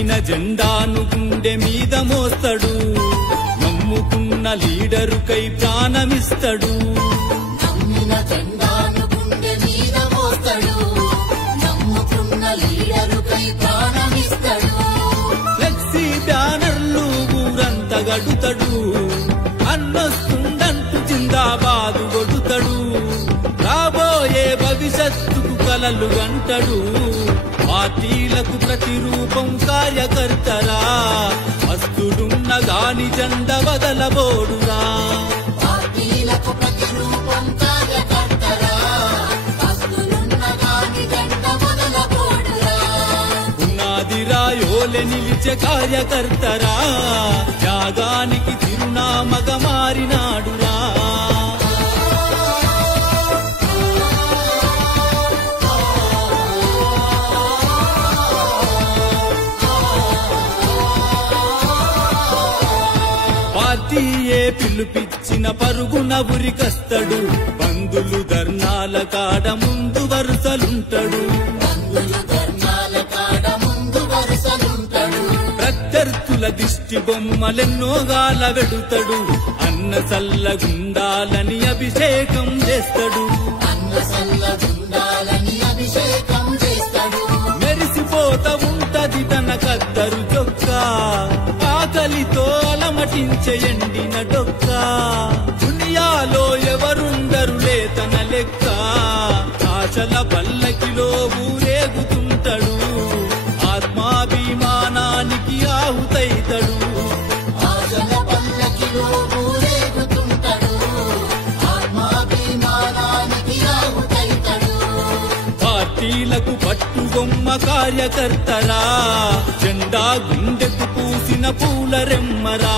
ఎగిరిన జెండాను గుండె మీద మోస్తాడు, నమ్ముకున్న లీడరుకై ప్రాణమిస్తాడు. నమ్మిన జెండాను గుండె మీద మోస్తాడు, నమ్ముకున్న లీడరుకై ప్రాణమిస్తాడు. ఫ్లెక్సీ బ్యానర్లు ఊరంతా గడుతాడు, అన్నొస్తుండంటూ జిందాబాదు కొడుతాడు. రాబోయే భవిష్యత్తుకు కలలు గంటడు, పార్టీలకు ప్రతిరూపం కార్యకర్తరా. వస్తుడున్న గాని జెండ వదలబోడురా. పార్టీలకు ప్రతిరూపం కార్యకర్తరా, వస్తుడున్న గాని జెండ వదలబోడురా. పునాదిరా యోలె నిలిచే కార్యకర్తరా, త్యాగానికి తిరునామగా మారినాడురా. పార్టీయే పిలుపిచ్చిన పరుగున ఉరికస్తాడు, బంధులు ధర్నాల కాడ ముందు వరుసలుంటాడు. ప్రత్యర్థుల దిష్టి బొమ్మలెన్నో గాల వెడుతాడు, అన్న సల్లగుండాలని అభిషేకం చేస్తాడు. మెరిసిపోత ఉంటది తన కద్దరు చొక్క, ఆకలితో అలమటించే ఎండిన డొక్క. దునియాలో ఎవరుండరులే తన లెక్క, ఆశల పల్లకిలో ఊరేగుతుంటాడు, ఆత్మాభిమానానికి ఆహుతైతడు. పార్టీలకు పట్టుగొమ్మ కార్యకర్తరా, జెండా గుండెకు పూసిన పూల రెమ్మరా.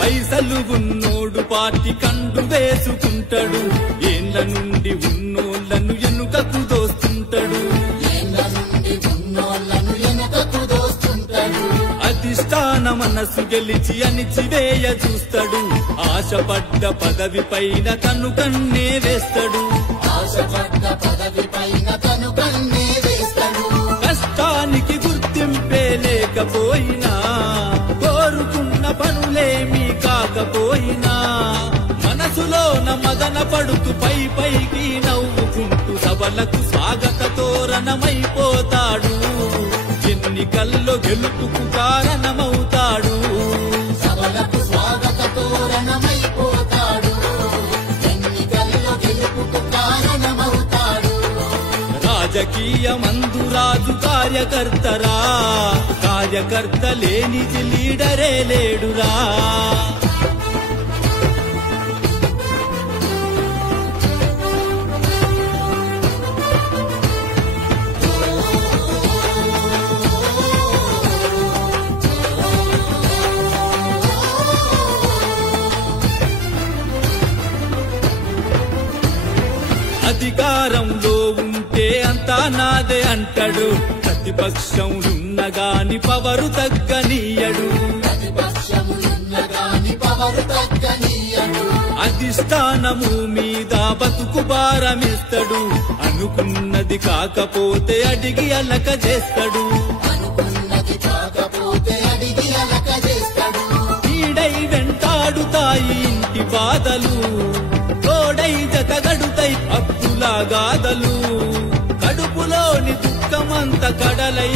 పైసలు ఉన్నోడు పార్టీ కండు వేసుకుంటాడు, ఏళ్ల నుండి ఉన్నోళ్లను ఎనుకకు దోస్తుంటాడు. అధిష్టాన మనసు గెలిచి అణిచివేయ చూస్తాడు, ఆశపడ్డ పదవి పైన తను కన్నే వేస్తాడు. కష్టానికి గుర్తింపే లేకపోయినా, కోరుకున్న పనులేమీ కాకపోయినా, మనసులోన మదన పడుతూ పైకి నవ్వుకుంటూ సభలకు స్వాగత తోరణమైపోతాడు. ఎన్నికల్లో గెలుపుకు కారణమవుతాడు. రాజకీయ మందురాజు కార్యకర్తరా, కార్యకర్త లేనిది లీడరే లేడురా. అధికారంలో ఉంటే అంతా నాదే అంటాడు, ప్రతిపక్షంలున్న గాని పవరు తగ్గనీయడు. అధిష్టానము మీద బతుకు భారమిస్తాడు, అనుకున్నది కాకపోతే అడిగి అలక చేస్తాడు. ఈడై వెంటాడుతాయి ఇంటి బాధలు, తోడై జతగడుతాయి అప్పులా గాథలు. కడుపులోని దుఃఖమంత కడలై